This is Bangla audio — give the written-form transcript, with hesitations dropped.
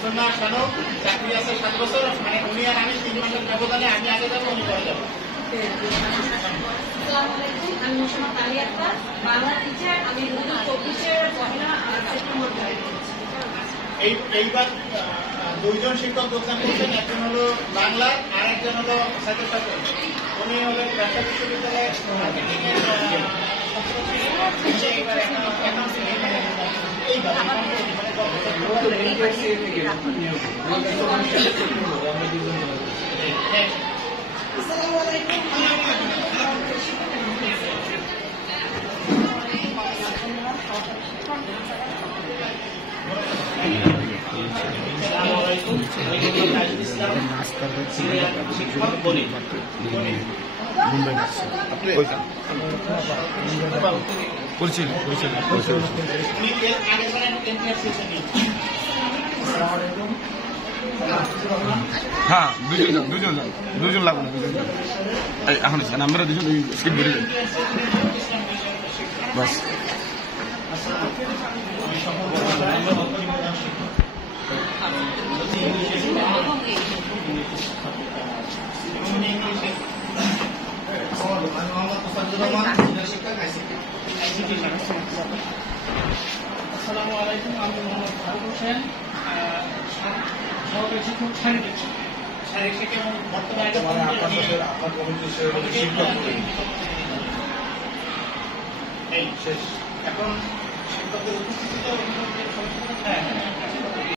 শামসুন্নাহ শানু চাকরি আছে 7 বছর, মানে উনি আর আমি 3 মাসের ব্যবধানে আমি আগে যাবো, উনি পরে যাবো। আসসালামু আলাইকুম, আমি মোসাম্মদ তালিয়া আক্তার, বাংলা টিচার। আমি 2024-এর পহেলা সেপ্টেম্বর জয়েন করেছি। এইবার দুইজন শিক্ষক যোগদান করছেন, একজন হলো বাংলা আর একজন হলো ছাত্রছাত্রী। উনি হলেন রাজশাহী বিশ্ববিদ্যালয়ের মার্কেটিংয়ের হ্যাঁ দুজন লাগবে না, দুজন এখন আমরা দুজন স্কিপ করে যাই বাস। আসসালামু আলাইকুম, আমি মোহাম্মদ ফারুক হোসেন, সহকারী শিক্ষক শারীরিক শিক্ষা এবং বর্তমানে এখন শিক্ষকদের উপস্থিতিতে